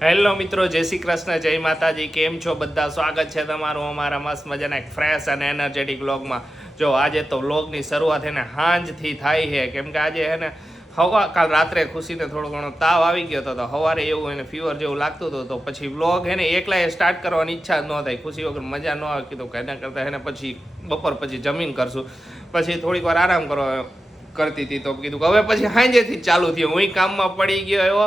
Hello મિત્રો, જય શ્રી કૃષ્ણ, જય માતાજી. કેમ છો બધા? સ્વાગત છે તમારું અમારા મસ્ત મજાના એક ફ્રેશ અને એનર્જેટિક વ્લોગમાં. જો આજે તો વ્લોગની શરૂઆત હે ને સાંજથી થાય છે, કેમ કે આજે હે ને કાલ રાત્રે ખુશીને થોડો ઘણો તાવ આવી ગયો હતો, તો સવારે એવું એને ફીવર જેવું લાગતું હતું, તો પછી વ્લોગ હે ને એકલાએ સ્ટાર્ટ કરવાની ઈચ્છા જ ન થાય. ખુશી વગર મજા ન આવે, કીધું કે એના કરતાં હે ને પછી બપોર પછી જમીન કરશું, પછી થોડીક વાર આરામ કરતી હતી, તો કીધું કે હવે પછી સાંજેથી ચાલુ થયું. હું કામમાં પડી ગયો એવો.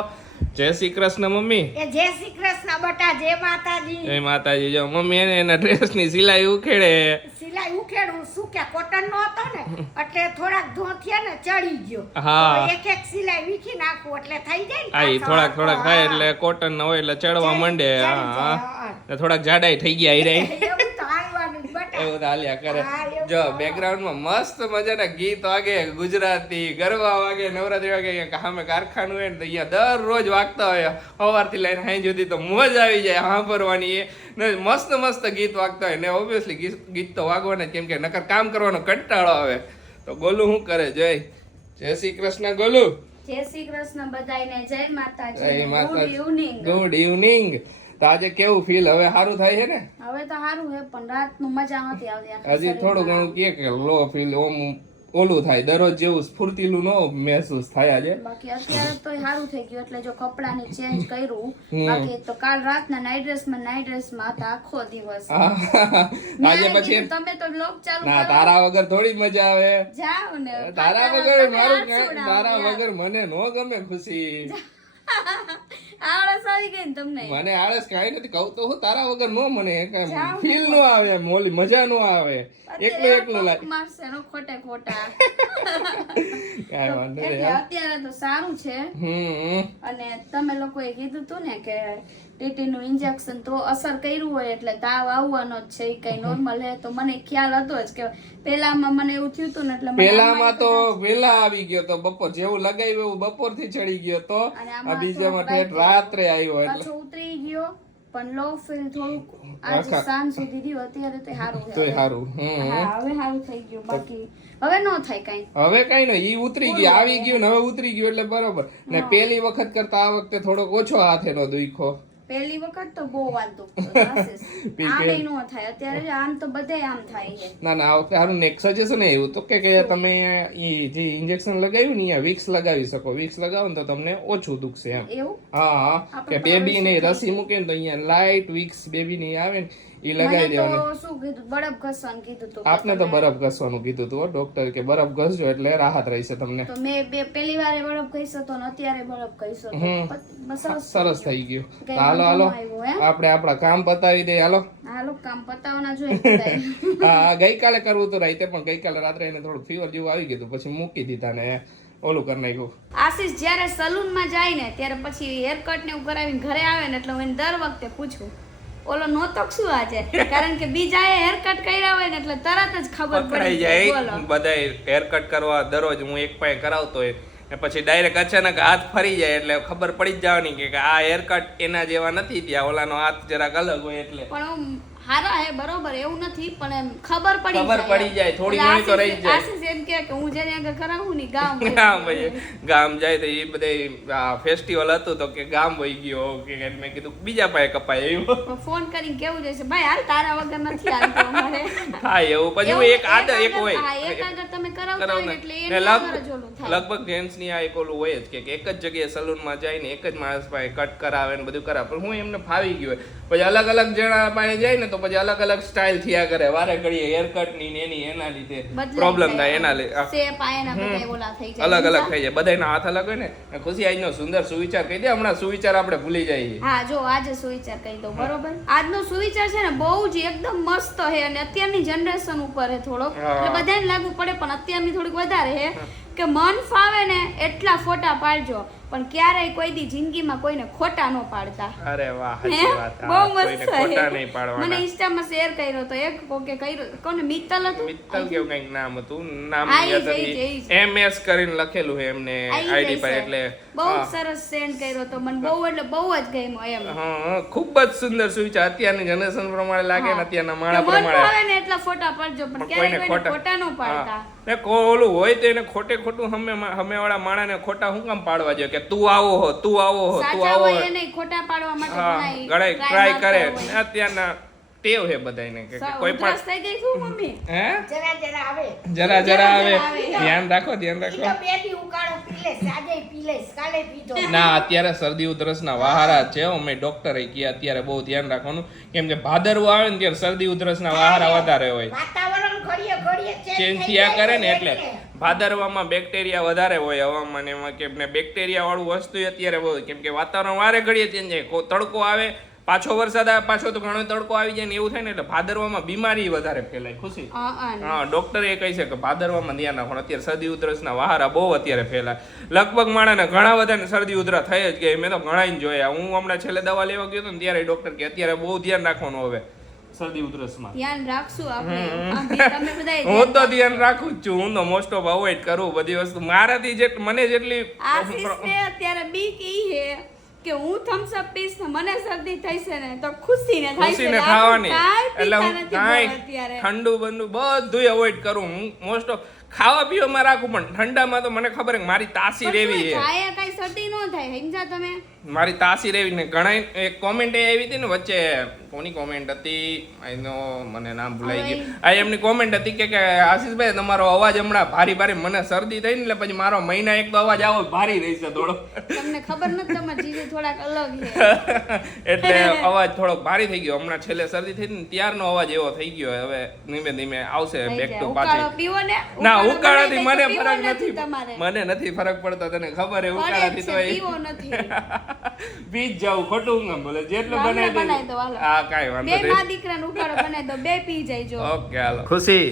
જય શ્રી કૃષ્ણ મમ્મી. જય શ્રી કૃષ્ણ બટા, જય માતાજી. જય માતાજી. જો મમ્મી એને એના ડ્રેસની સિલાઈ ઉખેડે. સિલાઈ ઉખેડું શું કે કોટન નો હતો ને એટલે થોડાક ધોતિયા ને ચડી ગયો. હા. એક એક સિલાઈ વીખી નાખું એટલે થઈ જાય ને. હા, થોડાક થાય એટલે કોટન ના હોય એટલે ચડવા માંડે. હા, થોડાક જાડાઈ થઈ ગયા ઈ રહી. એવું તો હાલવાનું જ બટા. એવું તો હાલ્યા કરે. જો બેકગ્રાઉન્ડમાં મસ્ત મજાના ગીત વાગે, ગુજરાતી ગરબા વાગે, નવરાત્રી વાગે. સામે કારખાનું હોય ને તો અહીંયા દરરોજ વાગતા હોય. સવારથી લઈને સાંજ સુધી તો મોજ આવી જાય સાંભળવાની. એ મસ્ત મસ્ત ગીત વાગતા હોય ને ઓબ્વિયસલી ગીત તો વાગવાના, કેમ કે નકર કામ કરવાનો કંટાળો આવે. તો ગોલું શું કરે? જય શ્રી કૃષ્ણ ગોલું. જય શ્રી કૃષ્ણ બધાને, જય માતાજી. જય માતાજી. Good evening. Good evening. તો આજે કેવું ફીલ? હવે સારું થાય છે ને? હવે તો સારું છે, પણ રાતનું મજા નથી આવતી. હજી થોડું ઘણું કે લો ફીલ ઓલું થાય. દરરોજ જેવું સ્ફૂર્તિલું ન મહેસૂસ થાય આજે. બાકી અત્યારે તો સારું થઈ ગયું, એટલે જો કપડાની ચેન્જ કર્યું. બાકી તો કાલ રાતના નાઈટ ડ્રેસમાં હતા આખો દિવસ. આજે પછી તમે તો બ્લોગ ચાલુ ના, તારા વગર થોડી મજા આવે. જાઓ ને. તારા વગર તારા વગર મને નો ગમે ખુશી. આળસ આવી ગઈ ને તમને? મને આળસ કાંઈ નથી, કહું તો હું તારા વગર નો મને ફીલ નો આવે, મોલી મજા નો આવે. એકલું લાગે. મારશે નો ખોટા કાંઈ વાંધો નહીં. એટલે અત્યારે તો સારું છે. અને તમે લોકોએ કીધું તું ને કે ટીટી નું ઇન્જેક્શન તો અસર કર્યું હોય એટલે તાવ આવવાનો જ છે. કઈ નોર્મલ હે તો મને ખ્યાલ હતો જ કે પેલામાં મને એવું થયું હતું ને એટલે પેલામાં તો વેલા આવી ગયો તો, બપોર જેવું લગાવ્યું એવું બપોર થી ચડી ગયો તો, આ બીજામાં ઠેઠ રાત્રે આવ્યો એટલે પાછો ઉતરી ગયો. પણ લો ફીલ થોડુંક આજે સાંજ સુધી રહ્યું. અત્યારે તો સારું છે. તોય સારું. હા, હવે સારું થઈ ગયું. બાકી હવે નો થાય કઈ. હવે કઈ નહીં, ઈ ઉતરી ગયું, આવી ગયું ને હવે ઉતરી ગયું એટલે બરોબર. ને પેલી વખત કરતા આ વખતે થોડોક ઓછો હાથે નો દુખો. પહેલી વખત તો બહુ વાંધો આમે નો થાય. અત્યારે આમ તો બધે આમ થાય છે. ના આ વખતે સારું ને એક સજેશન એવું તો કે તમે ઈ જે ઇન્જેક્શન લગાવ્યું ને અહીંયા વિક્સ લગાવી શકો. વિક્સ લગાવો ને તો તમને ઓછું દુખશે એમ. એવું? હા, કે બેબી ને રસી મૂકે ને તો અહીંયા લાઈટ વિક્સ બેબી ની આવે ને ઈ લગાવી દેવાની. શું કીધું? બરફ ઘસવાનું કીધું તું. આપને તો બરફ ઘસવાનું કીધું તું ડોક્ટર, કે બરફ ઘસજો એટલે રાહત રહેશે તમને. તો મેં પહેલી વારે બરફ ઘસ્યો તો ને અત્યારે બરફ ઘસ્યો. સરસ થઈ ગયું. હાલો આપણે આપણા કામ પતાવી દે. હાલો કામ પતાવવાના જોઈએ. હા, ગઈકાલે કરવું તો રાતે, પણ ગઈકાલે રાત્રે એને થોડું ફીવર જેવું આવી ગયું પછી મૂકી દીધા ને ઓલું કરી નાખ્યું. આશીષ જયારે સલૂન માં જાય ને ત્યારે પછી હેર કટ ને એવું કરાવીને ઘરે આવે ને એટલે હું એને દર વખતે પૂછું ઓલો નોતક શું આજે, કારણ કે બીજા એ હેર કટ કર્યા હોય ને એટલે તરત જ ખબર પડી જાય. બધા હેર કટ કરવા દરરોજ હું એક પાસે કરાવતો હોય, પછી ડાયરેક્ટ અચાનક હાથ ફરી જાય એટલે ખબર પડી જ જવાની કે આ હેર કટ એના જેવા નથી, ત્યાં ઓલાનો હાથ જરાક અલગ હોય એટલે. પણ હારા હે, બરોબર એવું નથી, પણ એમ ખબર પડી જાય થોડી ઘણી તો રહી જાય. આશીષ એમ કે હું જેને આગળ કરાવું ને ગામ જાય તો એ બધા ફેસ્ટિવલ હતું તો કે ગામ વહી ગયો કે મેં કીધું બીજા પાસે કપાય એવું ફોન કરીને કેવું જશે ભાઈ હાલ તારા વગર નથી હાલતું અમારે. હા એવું પછી એક આદત એક હોય એક આગળ તમે કરાવતા હોય એટલે એને આગળ જ ઓલું થાય. લગભગ જેન્ટ્સ ની આ એક ઓલું હોય જ કે એક જ જગ્યાએ સલૂન માં જઈને એક જ માણસ પાસે કટ કરાવે ને બધું કરાવે, પણ હું એમને ફાવી ગયો પછી અલગ અલગ જણા પાસે જાય ને તો પછી અલગ અલગ સ્ટાઇલ થયા કરે, વારે ઘડીએ હેર કટ ની એની એના લીધે પ્રોબ્લેમ થાય, એના લીધે અલગ અલગ થઈ જાય. બધાના હાથ અલગ હોય ને. ખુશી આજનો સુંદર સુવિચાર કહી દે. હમણાં સુવિચાર આપણે ભૂલી જઈએ. હા જો આજે સુવિચાર કહી દઉં. બરોબર, આજનો સુવિચાર છે ને બહુ જ એકદમ મસ્ત છે અને અત્યારની જનરેશન ઉપર છે થોડોક, એટલે બધાને લાગુ પડે પણ અત્યારની થોડીક વધારે છે કે મન ફાવે ને એટલા ફોટા પાડજો, પણ ક્યારેય કોઈ દી જિંદગીમાં કોઈને ખોટા ન પાડતા. અરે વાહ, સાચી વાત. બહુ મસ્ત ખોટા નહીં પાડવાના. મને ઇન્સ્ટામાં શેર કર્યો તો એક કોકે કર્યો, કોને મિત્તલ હતું, મિત્તલ કેવું કંઈક નામ હતું, નામ યાદ નથી, MS કરીને લખેલું છે એમને આઈડી પર, એટલે બહુ સરસ સેન્ડ કર્યો તો મને બહુ એટલે બહુ જ ગમ્યો એમ. હા, ખૂબ જ સુંદર સુવિચાર. અત્યારની જનરેશન પ્રમાણે લાગે ને અત્યારના માણા પ્રમાણે મન ફાવે ને એટલા ફોટા પાડજો, પણ ક્યારેય કોઈને ખોટા ન પાડતા. ને ઓલું હોય તો એને ખોટે ખોટું હમે વાળા માણાને ખોટા હું કામ પાડવા જોઈએ? કે તું આવો હો તું આવો હો તું સાચા આવો હોય હો. એને ખોટા પાડવા માટે હા ઘણાય ટ્રાય કરે મારતા હોય. અત્યારના ટેવ છે બધાયને કે કોઈ ઉધરસ પણ થઈ ગઈ શું મમ્મી? હે જરા આવે જરા જરા આવે આવે. ધ્યાન રાખો ઈ તો બે દી ઉકાળો પી લેશ, આજે પી લેશ, કાલે પીધો. ના અત્યારે શરદી ઉધરસના વહારા છે અમે ડોક્ટરે કહ્યા અત્યારે બહુ ધ્યાન રાખવાનું કેમ કે ભાદરવો આવે ને ત્યારે શરદી ઉધરસના વહારા વધારે હોય વાતાવરણ ઘડીએ ઘડીએ ચેન્જ થઈ થયા જાય કરે ને એટલે. ભાદરવામાં બેક્ટેરિયા વધારે હોય હવામાન એમાં કે બેક્ટેરિયા વાળું વસ્તુ અત્યારે બહુ કેમ કે વાતાવરણ વારે ઘડીએ ચેન્જ થાય તડકો આવે પાછો વરસાદ આવે પાછો તો ઘણો તડકો આવી જાય ને એવું થાય ને એટલે ભાદરવામાં બીમારી વધારે ફેલાય ખુશી હા ડોક્ટર એ કહે છે કે ભાદરવામાં ધ્યાન રાખવાનું અત્યારે શરદી ઉધરસના વહારા બહુ અત્યારે ફેલાય લગભગ માણસને ઘણા બધાને શરદી ઉધરા થઈ જ ગઈ મેં તો ઘણા જોયા હું હમણાં છેલ્લે દવા લેવા ગયો હતો ને ત્યારે ડોક્ટર કે અત્યારે બહુ ધ્યાન રાખવાનું હવે શરદી ઉધરસમાં ધ્યાન રાખશું આપણે તમે બધાય હું તો ધ્યાન રાખું જ છું હું તો મોસ્ટ ઓફ અવોઇડ કરું બધી વસ્તુ મારાથી મને જેટલી આશીષને અત્યારે બીક ઈ હે કે હું થમ્સ અપ પીસ ને મને શરદી થઈ છે ને તો ખુશીને થાય છે ખુશીને થવાની એટલે હું એટલે કાંઈ અત્યારે ઠંડુ બંડુ બધું અવોઇડ કરું હું મોસ્ટ ઓફ ખાવા પીવામાં રાખું પણ ઠંડામાં તો મને ખબર છે મારી તાસી રેવી છે થાય કઈ શરદી ન થાય સમજા તમે મારી તાસી રેવી ને ઘણા એક કોમેન્ટ આવી હતી ને વચ્ચે કોની કોમેન્ટ હતી એનો મને નામ ભૂલાઈ ગયું આ એમની કોમેન્ટ હતી કે આશીષભાઈ તમારો અવાજ હમણાં ભારી ભારી મને શરદી થઈ ને એટલે પછી મારો મહિના એક તો અવાજ આવો ભારી રહેશે થોડો તમને ખબર નથી તમારા જીજુ થોડાક અલગ છે એટલે અવાજ થોડોક ભારી થઈ ગયો હમણાં છેલ્લે શરદી થઈ ને ત્યારનો અવાજ એવો થઈ ગયો હવે ધીમે ધીમે આવશે બેક ટુ ઉકાળો પાછી પીવો ને ના ઉકાળો ઉકાળાથી બનાવી મને દઈ તો ફરક પીવો નથી તમારે મને નથી ફરક પડતો તને ખબર હે પડે જ ઉકાળાથી છે, તો પીવો નથી પીજ જાવ ખોટું ન બોલે જેટલું હમણાં બનાવી બનાવી દે દો, હાલો. હા કાઈ બે વાંધો માં નહીં દીકરાને ઉકાળો બનાવી દો બે પી જાય જો ઓકે હાલો ખુશી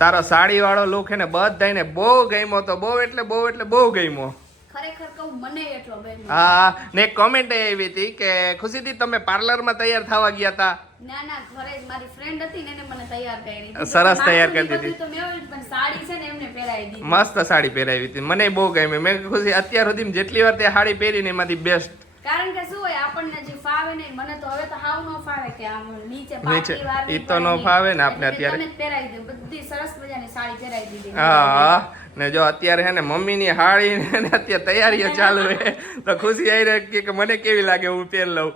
તારો સાડી વાળો લુક હે ને બધાયને બહુ ગમ્યો તો બહુ એટલે બહુ ગમ્યો ખરેખર કહું મને એટલો ગમ્યો હા ને એક કોમેન્ટ આવી હતી કે ખુશીથી તમે પાર્લરમાં તૈયાર થવા ગયા હતા ના ના ઘરે જ મારી ફ્રેન્ડ હતી ને એને મને તૈયાર કરી દીધી. સરસ તૈયાર કરી માથું ને દીધી. બધું તો મેં એવું જ, પણ સાડી છે ને એમને પહેરાવી દીધી. મસ્ત સાડી પહેરાવી હતી મને બહુ ગમી મેં કીધું, ખુશી અત્યાર સુધી જેટલી વાર તે સાડી પહેરીને એમાંથી બેસ્ટ કારણ કે શું હોય આપણને જે ફાવે ને મને તો હવે તો હાવ નો ફાવે કે આમ નીચે નીચે, પાટલી વાળવી ઈ તો નો પડે. ફાવે ને આપણે એટલે અત્યારે. તને જ પહેરાવી દઉં. બધી સરસ મજાની સાડી પહેરાવી દીધી. હા ને જો અત્યારે હે ને મમ્મીની હાડી ને અત્યારે તૈયારીઓ ચાલુ હે તો ખુશી આવી રહી કે મને કેવી લાગે હું પહેર લઉં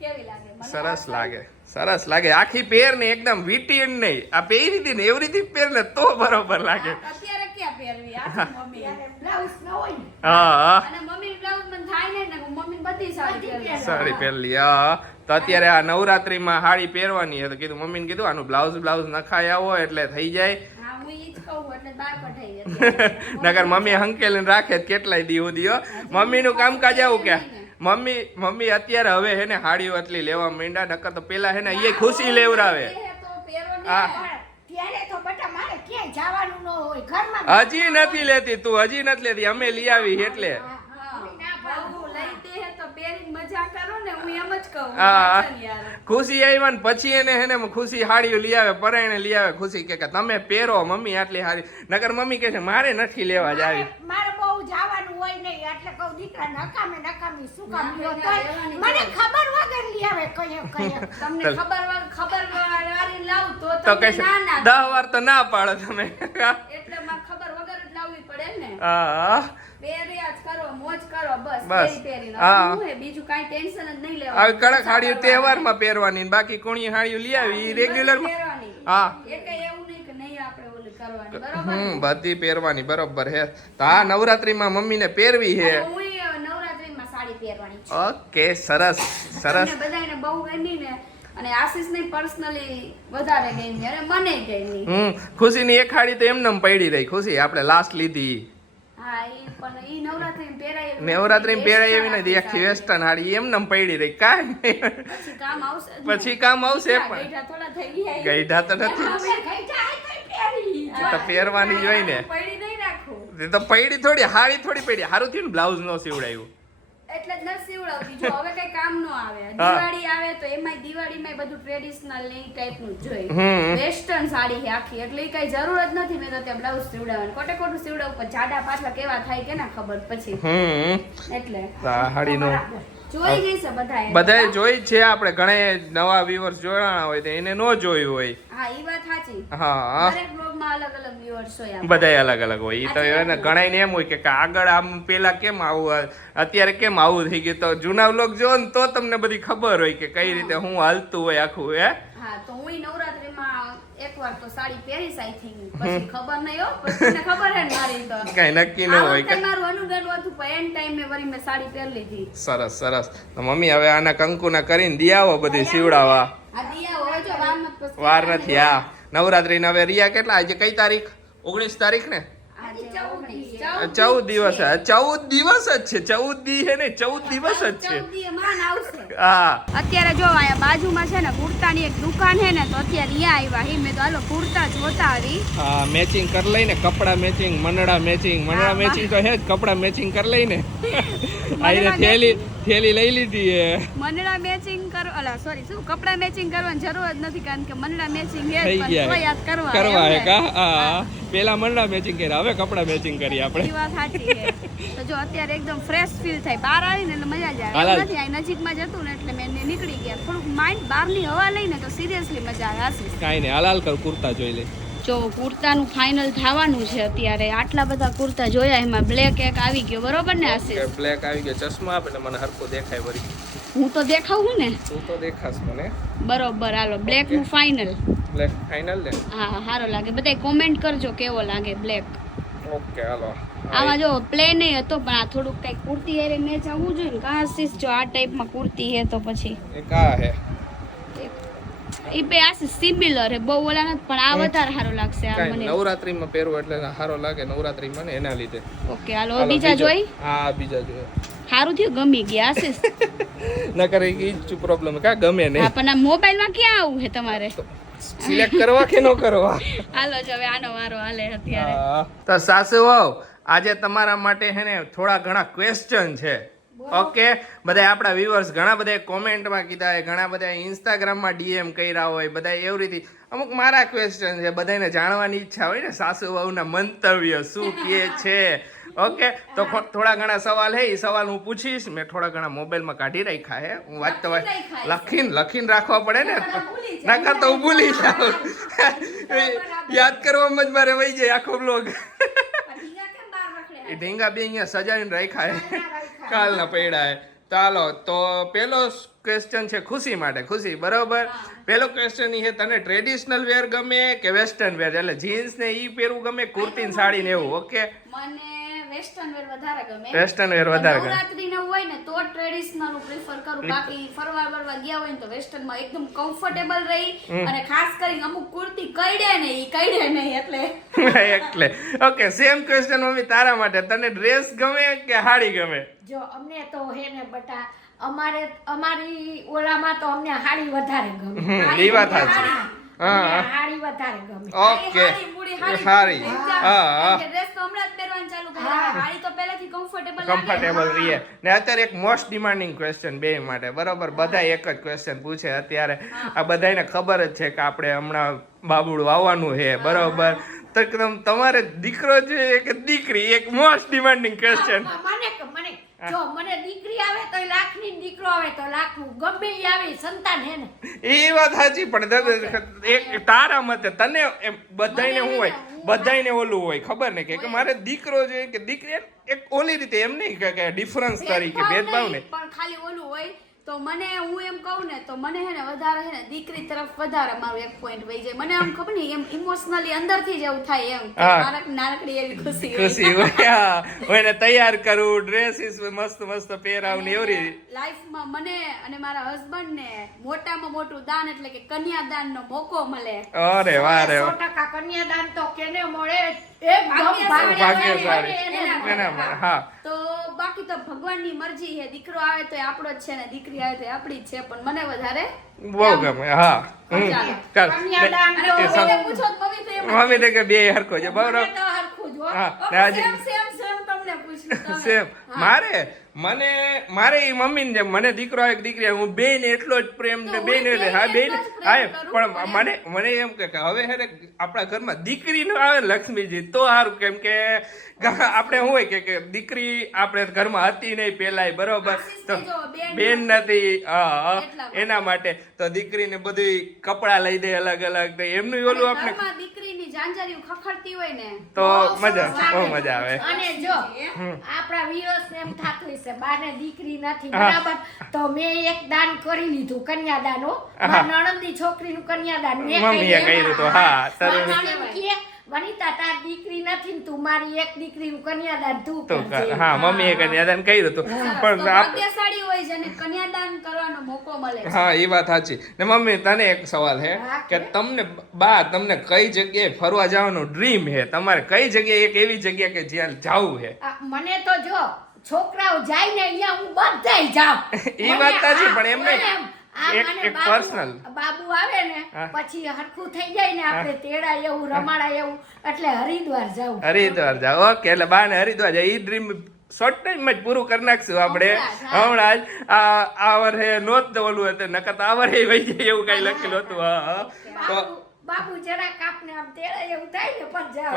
કેવી લાગે મને? સરસ લાગે સરસ લાગે આખી પેર ને એકદમ વીટી નહીં આ પહેરી હતી ને એવી રીતે પહેર ને તો બરોબર લાગે અત્યારે ક્યાં પહેરવી આ શું મમ્મી ત્યારે બ્લાઉઝ ન હોય ને. હા અને મમ્મી બ્લાઉઝ મને થાય ને એટલે હું મમ્મી બધી સાડી પહેરવી. સાડી પહેરલી હા તો અત્યારે આ નવરાત્રીમાં સાડી પહેરવાની છે તો કીધું મમ્મીને કીધું આનું બ્લાઉઝ નખાઈ આવો એટલે થઈ જાય હા હું ઈ જ કહું એટલે બાર કઢાઈ હતી. નગર મમ્મી હંકેલીને રાખે જ કેટલાય દીવો દિયો મમ્મીનું કામકાજ આવું કે મમ્મી અત્યારે હવે હે ને હાડીઓ એટલી લેવા માંડ્યા નકર તો પેલા હે ને એ ખુશી લેવરાવે તો પહેરો ને. હા. પણ ત્યારે તો બેટા મારે ક્યાંય જવાનું ન હોય ઘરમાં હજી નથી લેતી તું હજી નથી લેતી અમે લઈ આવી એટલે હા, બહુ લઈ દે હે તો પહેરીને મજા કરો ને હું એમ જ કહું. હા. વચન યાર. ખુશી આવ્યા ને પછી એને હે ને ખુશી હાડીઓ લઈ આવે પરાયણે લઈ આવે ખુશી કે તમે પહેરો મમ્મી આટલી હારી નકર મમ્મી કહે છે મારે નથી લેવા જ આવી મારે બહુ જવાનું હોય નહીં એટલે કહું દીકરા નકામી શું કામ ના, લ્યો? ના, તોય લેવાની મને જરૂર. ખબર વગર લઈ આવે કયો તમને ખબર વાળી લાવું તો તો તમને કહે છે ના ના 10 વાર તો ના પાડો તમે એટલે માં ખબર વગર જ લાવવી પડે ને. હા પહેર્યા જ કરો મોજ કરો બસ બસ. પહેરીને. હા. હવે શું હે, બીજું કાંઈ ટેન્શન જ નહીં લેવાનું. આવી કડક હાડીઓ તહેવારમાં પહેરવાની ને બાકી કોણી હાડીઓ લઈ આવી રેગ્યુલર પહેરવાની. હા. એકેય એવું નહીં કે નહીં આપણે ઓલું કરવાની બરોબર ને? બધી પહેરવાની બરોબર હે તો આ નવરાત્રીમાં મમ્મીને પહેરવી હે અને હુંય નવરાત્રીમાં સાડી પહેરવાની છું. ઓકે સરસ સરસ તમને બધાયને બહુ ગમી ને અને આશીષને પર્સનલી વધારે ગમી અને મને ગમી. ખુશીની એક હાડી તો એમને પડી રહી ખુશી આપણે લાસ્ટ લીધી હા ઈ પણ ઈ નવરાત્રીમાં પહેરાય એવી નવરાત્રીમાં પહેરાય એવી western નથી આખી સાડી. વેસ્ટર્ન હાડી એમને પડી રહી કાંઈ નહીં. પછી કામ આવશે જ ને. પછી કામ આવશે પણ ગઈઢા થોડા થઈ ગયા ગઈઢા તો નથી અમે ખાઈ જાય તોય પહેરી. તો પહેરવાની જ હોય ને પડી નહીં રાખું એ તો પડી થોડી હાડી થોડી પડી હારું થયું ને બ્લાઉઝ નો સીવડાયું એટલે જ ન સીવડાવતી જો હવે કઈ કામ નો આવે હા. દિવાળી આવે તો એમાંય દિવાળીમાં બધું ટ્રેડિશનલ એ ટાઈપનું જ જોઈએ હમ. વેસ્ટર્ન સાડી છે આખી એટલે ઈ કઈ જરૂર જ નથી મેં તો ત્યાં બ્લાઉઝ સીવડાવવાનું ખોટે ખોટું સીવડાવું પણ જાડા પાછા કેવા થાય કે ના ખબર પછી એટલે તો આ હાડીનો જોઈ ગઈ છે બધાએ. બધાએ જોઈ જ છે, આપણે ઘણા નવા વ્યુઅર્સ જોડાણા હોય તો એને ન જોયું હોય. હા ઈ વાત સાચી. હા દરેક બ્લોગમાં અલગ અલગ viewers હોય આપણે. બધાય અલગ અલગ હોય. ઈ તો એને ઘણાયને એમ હોય કે આગળ આમ પેલા કેમ આવું અત્યારે કેમ આવું થઈ ગયું, તો જૂના વ્લોગ જો ને તો તમને બધી ખબર હોય કે કઈ રીતે હું હાલતું હોય આખું. હા તો હું નવરાત્રીમાં એકવાર તો સાડી પહેરીશ આઈ થિંક, પછી ખબર નહીં હો, પછી મને ખબર હે ને મારી તો કઈ નક્કી ન આ હોય વખતે કે મારું અનુગણ હતું પણ એન ટાઈમે વળી મેં સાડી પહેરી લીધી. સરસ સરસ. તો મમ્મી હવે આના કંકુના કરીને દી આવો બધી સીવડાવવા. આ દિયા હોય જો વાર નથી. હા નવરાત્રી ને હવે રિયા કેટલા આજે કઈ તારીખ? 19 તારીખ ને? આજે 19 14 દિવસ. 14 દિવસ જ છે. 14 દી હે ને 14 દિવસ જ છે. 14 દી માન આવશે. હા અત્યારે જો અહીંયા બાજુમાં છે ને કુર્તાની એક દુકાન છે ને, તો અત્યારે અહીંયા આવ્યા હી મેં તો હાલો કુર્તા જોતા આવી. હા મેચિંગ કરી લઈને, કપડા મેચિંગ, મનડા મેચિંગ તો હે જ, કપડા મેચિંગ કરી લઈને આઈને થેલી લઈ લીધી હે. મનડા મેચિંગ શું કપડા મેચિંગ કરવાની જરૂર જ નથી, કારણ કે મનડા મેચિંગ હે થઈ પણ ગયા તો હે. યાદ કરવા કરવા હે કા? હા પેલા મનડા મેચિંગ કર્યા, હવે કપડા મેચિંગ કરી આપણે. ઈ વાત સાચી છે. તો જો અત્યારે એકદમ ફ્રેશ ફીલ થાય, બહાર આવીને એટલે મજા જ આવે. હાલાલ. એવું નથી આ નજીકમાં જતું ને એટલે મેં નીકળી ગયા, થોડુંક માઇન્ડ બહારની હવા લઈને તો સિરિયસલી મજા આવે. આશીષ કાઈ નહીં, હાલાલ કર કુર્તા જોઈ લે. જો કુર્તાનું ફાઇનલ થવાનું છે અત્યારે. આટલા બધા કુર્તા જોયા, એમાં બ્લેક એક આવી ગયો, બરોબર ને આશીષ? બ્લેક આવી ગયો, ચશ્મા આપે મને હરખું દેખાય વળી. હું તો દેખાવું ને તું તો દેખાશ મને. બરોબર. હાલો બ્લેક નું ફાઇનલ. બ્લેક ફાઇનલ ને? હા સારો લાગે. બધા કોમેન્ટ કરજો કેવો લાગે બ્લેક. ઓકે હાલો. આમાં જો પ્લેન હતો પણ આ થોડુંક કઈ કુર્તી હારે મેચ આવવું જોઈએ ને. આશીષ જો આ ટાઈપમાં કુર્તી હે તો પછી એ કા હે? ઈ બે આશીષ સિમિલર હે, બહુ ઓલા નથી પણ આ વધારે સારો લાગશે. આ કાઈ મને નવરાત્રીમાં પહેરવું એટલે સારો લાગે નવરાત્રીમાં ને એના લીધે. ઓકે હાલો બીજા જોઈ. હા બીજા જોઈ. સારું થયું ગમી ગયા આશીષ. ન કરે ઈ જ પ્રોબ્લેમ કા ગમે નહીં. હા પણ આ મોબાઈલમાં ક્યાં આવું હે તમારે? સિલેક્ટ કરવા કે ન કરવા? હાલો જો હવે આનો વારો હાલે અત્યારે. તો સાસુ વહુ આજે તમારા માટે હે ને થોડા ઘણા ક્વેશ્ચન છે. ઓકે બધા આપણા વ્યુઅર્સ ઘણા બધા કોમેન્ટમાં કીધા હોય, ઘણા બધા ઇન્સ્ટાગ્રામમાં ડીએમ કર્યા હોય, બધા એવી રીતે અમુક મારા ક્વેશ્ચન છે. બધાને જાણવાની ઈચ્છા હોય ને સાસુ વહુના મંતવ્ય શું કહે છે. ઓકે તો થોડા ઘણા સવાલ હે, એ સવાલ હું પૂછીશ. મેં થોડા ઘણા મોબાઈલમાં કાઢી રાખ્યા હે, હું વાંચતો લખીને રાખવા પડે ને, નકર તો હું ભૂલી જાઉં. યાદ કરવામાં જ મારે વહી જાય આખો બ્લોગ. એ ઢીંગા બી અહીંયા સજાવીને રાખ્યા હે, કાલના પડ્યા હે. ચાલો તો પેલો ક્વેશ્ચન છે ખુશી માટે. ખુશી બરોબર, પેલો ક્વેશ્ચન એ છે તને ટ્રેડિશનલ વેર ગમે કે વેસ્ટર્ન વેર? એટલે જીન્સ ને ઈ પહેરવું ગમે, કુર્તી ને સાડી ને એવું? ઓકે મને વેસ્ટર્ન વેર વધારે ગમે. વેસ્ટર્ન વેર વધારે ગમે. નવરાત્રી ને હોય ને તો ટ્રેડિશનલ હું પ્રિફર કરું. બાકી ફરવા બરવા ગયા હોય ને તો વેસ્ટર્ન માં એકદમ કમ્ફર્ટેબલ રહી. અને ખાસ કરીને અમુક કુર્તી કઈડે નહીં એટલે. ઓકે સેમ ક્વેશ્ચન મમ્મી તારા માટે. તને ડ્રેસ ગમે કે સાડી ગમે? જો અમને તો હે ને બટા અમારી ઓલામાં તો અમને હાડી વધારે ગમે. ઈ વાત સાચી. હા હાડી વધારે ગમે. ઓકે સારી. હા ડ્રેસ તો હમણાં જ પહેરવાનું ચાલુ કર્યા. હાડી તો પહેલેથી કમ્ફર્ટેબલ રહીએ ને. અત્યારે એક મોસ્ટ ડિમાન્ડિંગ ક્વેશ્ચન બે માટે બરોબર, બધા એક જ ક્વેશ્ચન પૂછે અત્યારે. આ બધાને ખબર જ છે કે આપણે હમણાં બાબુડું આવવાનું છે બરોબર, તો તમારે દીકરો જોઈએ કે દીકરી? એક મોસ્ટ ડિમાન્ડિંગ ક્વેશ્ચન. મને જો મને દીકરી આવે તો લાખની, દીકરો આવે તો લાખનું, ગમે ઈ આવે સંતાન હે ને. એ વાત સાચી, પણ એક તારા મતે તને એમ બધાયને શું હોય, બધાયને ઓલું હોય ખબર ને કે મારે દીકરો જોઈએ કે દીકરી, એક ઓલી રીતે એમ નહીં કે ડિફરન્સ તરીકે ભેદભાવ ને, પણ ખાલી ઓલું હોય. તો મને હું એમ કહું ને તો મને હે ને વધારે હે ને દીકરી તરફ વધારે મારું એક પોઈન્ટ વહી જાય. મને આમ ખબર નહીં એમ ઇમોશનલી અંદરથી જ એવું થાય એમ નાનકડી એવી ખુશી હોય ને. તૈયાર કરું, ડ્રેસીસ મસ્ત પહેરાવું ને એવી લાઈફમાં મને અને મારા હસબન્ડ ને મોટામાં મોટું દાન એટલે કે કન્યાદાન નો મોકો મળે. અરે વાહ રે 100% કન્યાદાન તો કેને મળે? હા. તો બાકી તો ભગવાનની મરજી છે. દીકરો આવે તો આપણો જ છે ને દીકરી આવે તો આપણી જ છે, પણ મને વધારે બહુ ગમે. હા મમ્મી તો કે બે હરખો છે બરોબર. સેમ મારે મારે મમ્મી ને મને દીકરો આવે કે દીકરી આવે, હું બે ને એટલો જ પ્રેમ ને બે ને હા બે ને હા પણ મને એમ કે હવે હે ને આપણા ઘરમાં દીકરી નો આવે લક્ષ્મીજી તો સારું, કેમ કે આપણે શું હોય કે દીકરી આપણે ઘરમાં હતી નહીં પેલા બરોબર, તો બેન નથી એના માટે તો દીકરીને બધું કપડા લઈ દે અલગ અલગ, એમનું ઓલું આપણે દીકરીની જાંજરીઓ ખખડતી હોય ને તો બહુ મજા આવે. અને જો આપણા વિરોસ એમ થાતું છે બાને દીકરી નથી બરાબર, તો મેં એક દાન કરી લીધું કન્યાદાન. મારા નણંદની છોકરીનું કન્યાદાન મેં મમ્મીએ કર્યું તો હા કે વનિતા તાર દીકરી નથી ને તું મારી એક દીકરીનું કન્યાદાન તું કરજે. હા મમ્મીએ કન્યાદાન કર્યું હતું પણ ભાગ્યશાળી હોય જેને કન્યાદાન કરવાનો મોકો મળે. હા એ વાત સાચી. ને મમ્મી તને એક સવાલ છે કે તમને કઈ જગ્યાએ ફરવા જવાનું ડ્રીમ છે, તમારે કઈ જગ્યાએ એક એવી જગ્યા કે જ્યાં જવું છે? મને તો જો છોકરાઓ જાય ને અહીંયા હું બધાય જાઉં. એ વાત સાચી પણ એમ નહીં એક પર્સનલ બાબુ આવે ને પછી હરખું થઈ જાય ને આપણે તેડા એવું રમાડા એવું એટલે હરિદ્વાર જાવ. ઓકે એટલે બા ને હરિદ્વાર જાય એ ડ્રીમ શોર્ટ ટાઈમમાં જ પૂરું કરી નાખશું આપણે હમણાં જ. આ વર્ષે નોત ઓલું હતું નકર આ વર્ષે વહી જાય એવું કઈ લખેલું હતું. હા તો બાબુ જરા કાપને આમ તેડા એવું થાય ને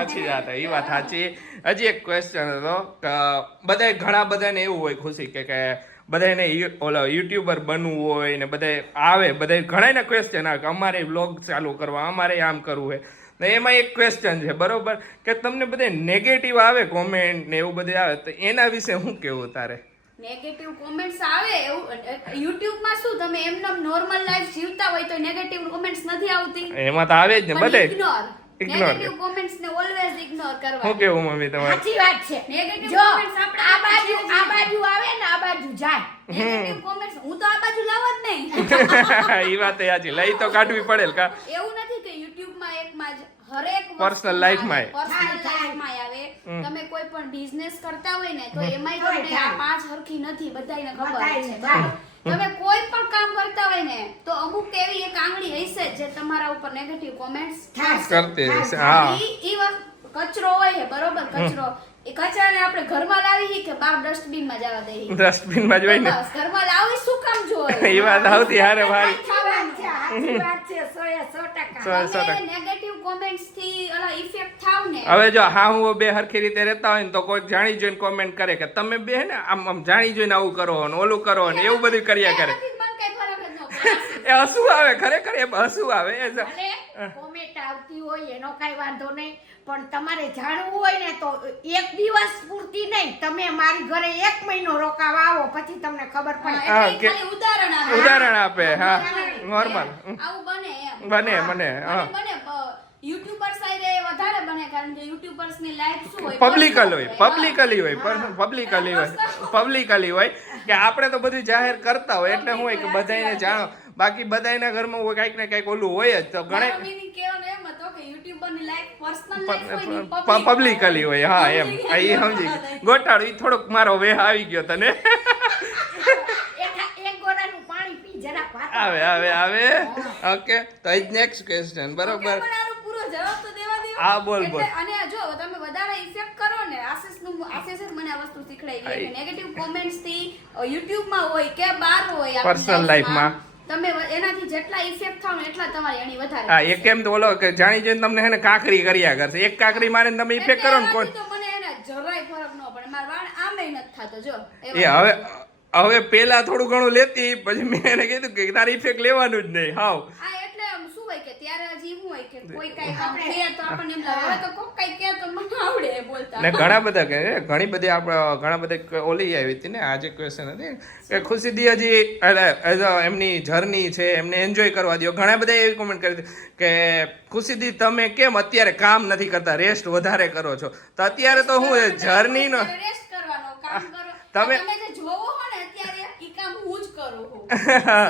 પછી જાતા. એ વાત સાચી. હજી એક ક્વેશ્ચન હતો કે બધા ઘણા બધાને એવું હોય ખુશી કે બધાને ઓલા યુટ્યુબર બનવું હોય ને બધા આવે બધા ઘણા ક્વેશ્ચન આવે કે અમારે વ્લોગ ચાલુ કરવા, અમારે આમ કરવું હોય. ને એમાં એક ક્વેશ્ચન છે બરોબર કે તમને બધે નેગેટિવ આવે કોમેન્ટ ને એવું બધું આવે તો એના વિશે શું કેવું તારે? નેગેટિવ કોમેન્ટ્સ આવે એવું YouTube માં શું તમે એમનો નોર્મલ લાઈફ જીવતા હોય તો નેગેટિવ કોમેન્ટ્સ નથી આવતી? એમાં તો આવે જ ને બધે ઇગ્નોર નેગેટિવ કોમેન્ટ્સ ને ઓલવેઝ ઇગ્નોર કરવા. શું કેવું મમ્મી તમારે? સાચી વાત છે. નેગેટિવ જો કોમેન્ટ્સ આપણે આ બાજુ આવે ને આ બાજુ જાય. નેગેટિવ કોમેન્ટ્સ હું તો આ બાજુ લાવ જ નહીં. ઈ વાત સાચી. લઈ તો કાઢવી પડે કા. એવું નથી કે YouTube માં એકમાં જ હરેક પર્સનલ લાઈફ માં આવે. તમે કોઈ પણ બિઝનેસ કરતા હોય ને તો એમાંય તમને આ પાંચ હરખી નથી, બધાયને ખબર છે. તમે કોઈ પણ કામ કરતા હોય ને તો અમુક એવી એક આંગળી હશે જે તમારા ઉપર નેગેટિવ કોમેન્ટ્સ કરતી હશે. હા ઈ કચરો હોય બરોબર, કચરો એ કચરાને આપણે ઘરમાં લાવી કે બહાર ડસ્ટબિન માં જવા દઈએ? ડસ્ટબિન માં જ હોય ને. બસ ઘરમાં લાવી શું કામ જોઈએ? એ વાત આવતી હારે વારી. સાચી વાત છે 100% તમે નેગેટિવ કોમેન્ટ્સ થી ઓલા ઇફેક્ટ થાવ ને. હવે જો હા હું બે હરખી રીતે રહેતા હોય ને તો કોઈ જાણી જોઈને કોમેન્ટ કરે કે તમે બે ને આમ જાણી જોઈને આવું કરો ને ઓલું કરો ને એવું બધું કર્યા કરે. એ હસવું આવે ખરેખર, એ હસવું આવે. કોમેન્ટ આવતી હોય એનો કઈ વાંધો નહીં પણ તમારે જાણવું હોય ને તો એક દિવસ પૂરતી નહીં, તમે મારી ઘરે 1 મહિનો રોકાવા આવો પછી તમને ખબર પડે. ઉદાહરણ આપે. હા નોર્મલ આવું બને બને યુટ્યુબર્સ આઈ વધારે બને કારણ કે યુટ્યુબર્સ ની લાઈફ શું હોય? પબ્લિકલી હોય કે આપણે તો બધું જાહેર કરતા હોય એટલે શું હોય કે બધાને જાણો, બાકી બધાના ઘરમાં હોય કઈક ને કઈક ઓલું હોય જ. તો ઘણા પબ્લિકલી હોય. હા એમ એ સમજી ગોટાળું. ઈ થોડોક મારો વેહ આવી ગયો તને. આવે. ઓકે તો નેક્સ્ટ ક્વેશ્ચન બરોબર. હા બોલ. અને જો તમે વધારે ઇફેક્ટ કરો ને આશીષ મને આ વસ્તુ શીખડાવી કે નેગેટિવ કોમેન્ટ્સ થી YouTube માં હોય કે બહાર હોય પર્સનલ લાઈફ માં તમે એનાથી જેટલા ઇફેક્ટ થાવ ને એટલા તમારી એની વધારે. હા એક કેમ તો ઓલો કે જાણી જોઈને તમને હે ને કાકરી કર્યા કરશે. એક કાકરી મારે તમે ઇફેક્ટ કરો ને કોઈ તો મને એને જરાય ફરક ન પડે. મારા વાળ આમે નથી થાતો જો. એ હવે પેલા થોડું ઘણું લેતી પછી મેં એને કીધું કે તારી ઇફેક્ટ લેવાનું જ નહીં. હાવ એટલે શું હોય કે ત્યારે હજી શું હોય કે કોઈ કઈ કામ કહે તો આપણને એમ લાગે હવે તો કોક કઈ કહે તો મને આવડે બોલતા. ને ઘણા બધા કે ઘણી બધી ઘણા બધા ઓલી આવી હતી ને આજે ક્વેશ્ચન હતી કે ખુશી દી હજી એટલે એમની જર્ની છે એમને એન્જોય કરવા દો. ઘણા બધા એવી કોમેન્ટ કરી કે ખુશી દી તમે કેમ અત્યારે કામ નથી કરતા, રેસ્ટ વધારે કરો છો? તો અત્યારે તો હું જર્ની નો રેસ્ટ કરવાનો કામ કરો. તમે જે જોવો હો ને અત્યારે ઈ કામ હું જ કરું છું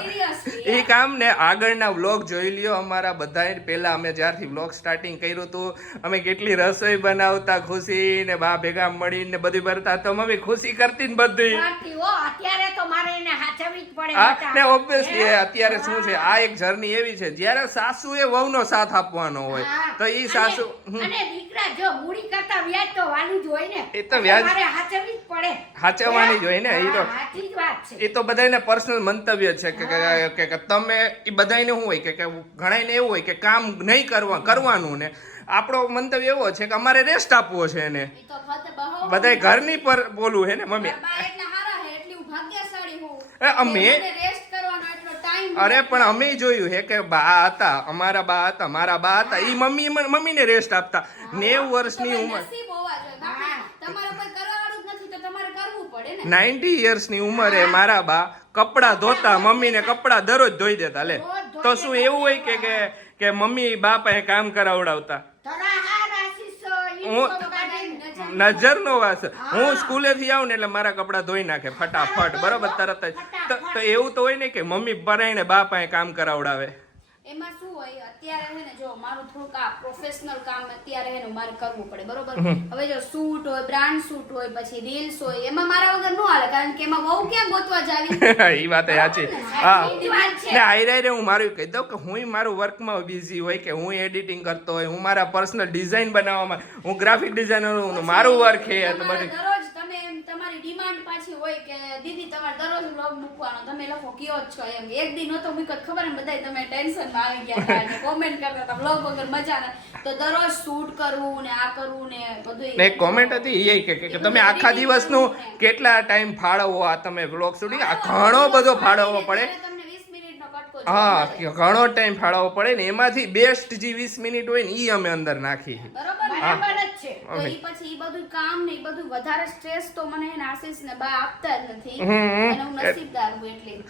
સિરિયસલી એ કામ ને આગળના વ્લોગ જોઈ લ્યો અમારા બધાએ. પહેલા અમે જ્યારથી વ્લોગ સ્ટાર્ટિંગ કર્યું હતું અમે કેટલી રસોઈ બનાવતા ખુશી ને બા ભેગા મળીને બધું કરતા તો મમ્મી ખુશી કરતી ને બધી. અત્યારે તો મારે એને હાચવવી જ પડે હા બેટા. ને ઓબ્વિયસલી અત્યારે શું છે આ એક જર્ની એવી છે જ્યારે સાસુ એ વહુનો સાથ આપવાનો હોય હા. તો ઈ સાસુ અને દીકરા જો મૂડી કરતા વ્યાજ તો વાલું જ હોય ને. એ તો વ્યાજ- મારે હાચવવી જ પડે. હાચવવાની જ હોય ને. ઈ તો હા, સાચી જ વાત છે. એ તો બધાને પર્સનલ મંતવ્ય છે કે તમે એ બધાને શું હોય કે ઘણાને એવું હોય કે કામ નહીં કરવાનું ને આપણો મંતવ્ય એવો છે કે અમારે રેસ્ટ આપવો છે એને. ઈ તો ખાતે બહુ બધાય ઘરની પર બોલવું હે ને મમ્મી. બા એટલા હારા હે એટલી હું ભાગ્યશાળી હું એ અમે- કે મને રેસ્ટ કરવાનો એટલો ટાઈમ અરે પણ અમે જોયું હે કે બા હતા અમારા બા હતા મારા બા હતા ઈ મમ્મીને રેસ્ટ આપતા 90 વર્ષની ઉંમર નસીબ હોવા જોઈએ બાકી તમારે કોઈ કરવાવાળું જ નથી તો તમારે કરવું પડે ને 90 યર્સની ઉંમરે મારા બા કપડા ધોતા મમ્મીને કપડા દરરોજ ધોઈ દેતા લે. તો શું એવું હોય કે મમ્મી બા પાસે કામ કરાવડાવતા? તારા હાર આશીષ, ઈ હું- તો કાઢી. નજરનો વાસ. હું સ્કૂલેથી આવું ને એટલે મારા કપડા ધોઈ નાખે ફટાફટ બરોબર તરત જ. તો એવું તો હોય ને કે મમ્મી પરાઈને બા પાસે કામ કરાવડાવે. એમાં શું હોય અત્યારે હે ને જો મારું થોડુંક આ પ્રોફેશનલ કામ અત્યારે હે ને મારે કરવું પડે બરોબર. હવે જો શૂટ હોય બ્રાન્ડ શૂટ હોય પછી રીલ્સ હોય એમાં મારા વગર ન હાલે કારણ કે એમાં બહુ ક્યાં ગોતવા જાવી ઈ વાત સાચી. હા સાચી જ વાત છે. ને આયરે હું મારું કહી દઉં કે હું મારું વર્કમાં બિઝી હોય કે હું એડિટિંગ કરતો હોય હું મારા પર્સનલ ડિઝાઇન બનાવવામાં હું ગ્રાફિક ડિઝાઇનર હું મારું વર્ક છે એટલે તમારે બધું. દરરોજ તમે એમ તમારી ડિમાન્ડ પાછી હોય કે દીદી તમારે દરરોજ વ્લોગ મૂકવાનો તમે લખો કયો જ છો એમ. એક દી નતો મૂક્યો તો ખબર ને બધાય તમે ટેન્શનમાં આવી ગયા હતા અને કોમેન્ટ કરતા હતા વ્લોગ વગર મજા ના. તો દરરોજ શૂટ કરવું ને આ કરવું ને બધું ને એક કોમેન્ટ હતી એ કે તમે આખા દિવસનું કેટલા ટાઈમ ફાળવો આ તમે વ્લોગ શૂટિંગ આ ઘણો બધો ફાળવવો પડે. તમને 20 મિનિટનો કટકો હા ઘણો ટાઈમ ફાળવવો પડે ને એમાંથી બેસ્ટ જે 20 મિનિટ હોય ને ઈ અમે અંદર નાખી. બરોબર ને? બરાબર જ છે. તો ઈ પછી ઈ બધું કામ ને ઈ બધું વધારે સ્ટ્રેસ તો મને હે ને આશીષ ને બા આપતા જ નથી અને હું નસીબદાર હું એટલી.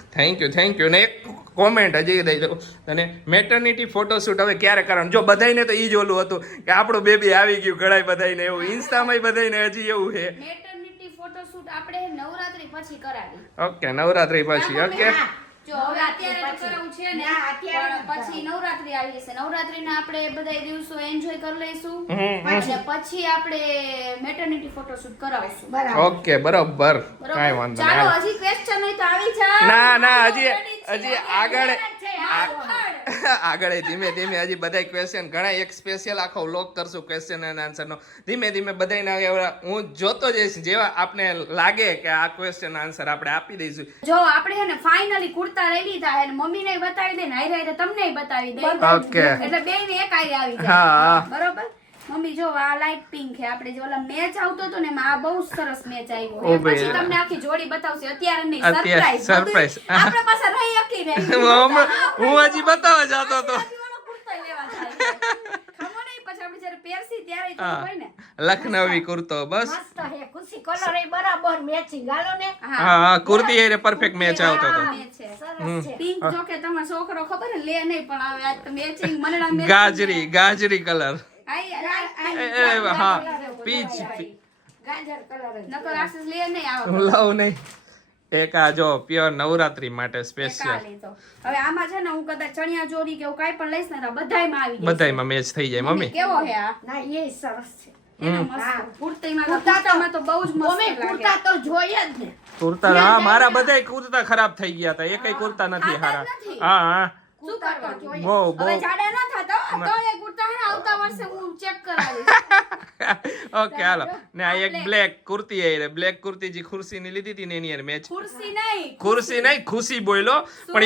થેન્ક યુ ને એક કોમેન્ટ હજી દઈ દઉં તને મેટર્નિટી ફોટોશૂટ હવે ક્યારે કરવાનું? જો બધાયને તો ઈ જ ઓલું હતું કે આપણું બેબી આવી ગયું ઘણાય બધાયને એવું ઇન્સ્ટામાં બધાયને હજી એવું છે. મેટર્નિટી ફોટોશૂટ આપણે નવરાત્રી પછી કરાવી. ઓકે નવરાત્રી પછી ઓકે. હા. જો હવે અત્યારે તો કરાવું છે ને ના, અત્યારે પણ પછી નવરાત્રી આવી જશે. નવરાત્રીના આપણે બધાય દિવસો એન્જોય કરી લઈશું હમ, અને પછી આપણે મેટર્નિટી ફોટોશૂટ કરાવશું. બરાબર. ઓકે બરોબર બરોબર? કાંઈ વાંધો નહીં ચાલો હાલ. હજી ક્વેશ્ચન હોય તો આવી જાઓ. ના હજી Ready છે. આગળ છે, આગળ ધીમે ધીમે હજી બધા ક્વેશ્ચન ઘણા એક સ્પેશિયલ આખો વ્લોગ કરશું ક્વેશ્ચન એન્ડ આન્સર નો. ધીમે ધીમે બધાયના એવા હું જોતો જઈશ જેવા આપને લાગે કે આ ક્વેશ્ચન આન્સર આપણે આપી દઈશું. જો આપણે હે ને ફાઇનલી કુર્તા લઈ લીધા હે ને મમ્મીને બતાવી દે ને હારે હારે તમને બતાવી દે ઓકે. એટલે બેયને એક હારે આવી હા, જાય હા. બરોબર. મમ્મી જો આ લાઈટ પિંક છે આપણે જે ઓલા મેચ આવતો હતો ને એમાં આ બહુ સરસ મેચ આવ્યો ઓ એ ભાઈ. પછી તમને આખી જોડી બતાવશે અત્યારે નહીં અત્યારે સરપ્રાઈઝ surprise. આપણે પાસે રહી હકી ને હું હજી બતાવવા જતો હતો. કુર્તા લેવા જાય ખબર નહીં પછી આપણે જ્યારે પહેરસી ત્યારે તો હા. હોય ને લખનવી કુર્તો બસ. મસ્ત હે. ખુશી કલર એ બરાબર મેચિંગ હાલો ને. હા કુર્તી એ પરફેક્ટ મેચ આવતો હતો. મેચ છે સરસ છે. પિંક જો કે તમારો છોકરો ખબર ને લે નહીં પણ હવે આજ તો મેચિંગ મને ના matching ગાજરી કલર. હા પીચ ગાજર કલર જ. નકર આશીષ લે નહીં આવે હું લાવું નહીં. એક આ જો પ્યોર નવરાત્રી માટે સ્પેશિયલ હવે આમાં છે ને હું કદાચ ચણિયા ચોળી કે એવું કાંઈ પણ લઈશ ને તો બધાયમાં આવી જશે. બધાયમાં મેચ થઈ જાય મમ્મી. કેવો હે આ ના એ સરસ છે. એનો મસ્ત કુર્તીમાં તો કુર્તા કુર્તામાં તો બહુ જ મસ્ત અમે લાગે કુર્તા તો જોઈએ જ ને. કુર્તા હા મારા બધાય કુર્તા ખરાબ થઈ ગયા હતા એકય કુર્તા નથી ખાતા હારા. જ નથી. હા શું કરવાનું? જોઈએ. બહુ હવે જાડા ન થતા હો. તો એ કુર્તા હે ને આવતા વર્ષે હું ચેક કરાવીશ ઓકે હાલો ને આ એક બ્લેક કુર્તી આવી બ્લેક કુર્તી જે ખુરશી ની લીધી હતી ને એની મેચ. ખુરશી નહીં ખુરશી નહીં ખુશી બોલ્યો પણ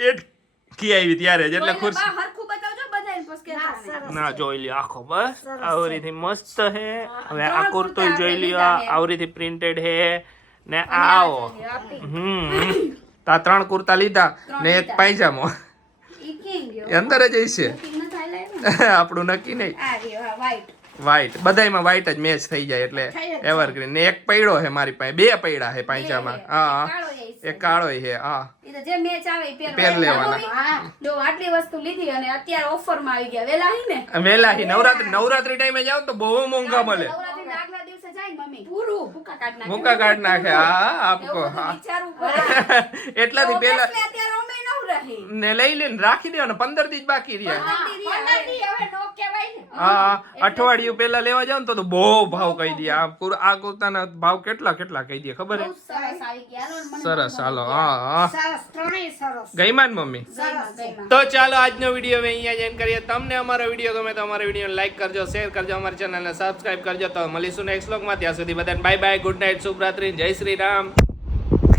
એટકી આવી ત્યારે જ એટલે ખુરશી. બા હરખું બતાવજો બધાને પછી ના, કહેતા નહીં. સરસ. ના જોઈ લ્યો આખો બસ આવરીથી મસ્ત હે. હવે આ ત્રણ કુર્તો કુર્તા જોઈ આપણે લ્યો લીધા હે. આવરીથી પ્રિન્ટેડ હે ને અને આ આવો જોઈએ, આ pink. તો આ 3 કુર્તા લીધા ને એક લીધા. પાયજામો ઈ કેમ ગયો? એ અંદર જ હશે. Booking ન થાય લે ને. આપણું નક્કી નહીં. આ રહ્યો, હા, white. વ્હાઈટ બધાયમાં વ્હાઈટ જ મેચ થઈ જાય એટલે થઈ જ એવરગ્રીન ને એક પૈડો હે મારી પાસે બે પૈડા હે પાયજામાં. બે, હા એક કાળો એ એક કાળો હે હા ઈ તો જે મેચ આવે ઈ પહેરવાનો. પહેર લેવાના. મમ્મી, જો આટલી વસ્તુ લીધી અને અત્યારે ઓફરમાં આવી ગયા વેલા હી ને વેલા હી નવરાત્રી ટાઈમે જાવ તો બહુ મોંઘા મળે. નવરાત્રીના આગલા દિવસે થાય ને મમ્મી પૂરું ભૂકા કાઢ નાખે મુકા કાઢ નાખે હા આપકો એવું બધું હા વિચારવું પડે એટલાથી પેલા Obviously અત્યારે અમે નવ રહી ને લઈ લઈને રાખી દેવાના 15 દી જ બાકી રહ્યા 15 દી રહ્યા. 15 દી હવે નો કહેવાય ને હા અઠવાડિયું પેલા લેવા જાવ ને તો બહુ ભાવ કહી દે આ કુર્તાના ભાવ કેટલા કહી દે ખબર હે બહુ સરસ આવી ગયા હાલો ને મને સરસ હાલો હા સરસ ત્રણેય સરસ ગઈમાં ને મમ્મી ગઈમાં. તો ચાલો આજનો વિડીયો અમે અહીંયા જ end કરીએ. તમને અમારો વિડીયો ગમે તો અમારો વિડીયો લાઈક કરજો, શેર કરજો, અમારી ચેનલને સબસ્ક્રાઇબ કરજો. તો મળીશું નેક્સ્ટ વ્લોગમાં. ત્યાં સુધી બધાને બાય બાય, ગુડ નાઇટ, શુભરાત્રી, જય શ્રી રામ.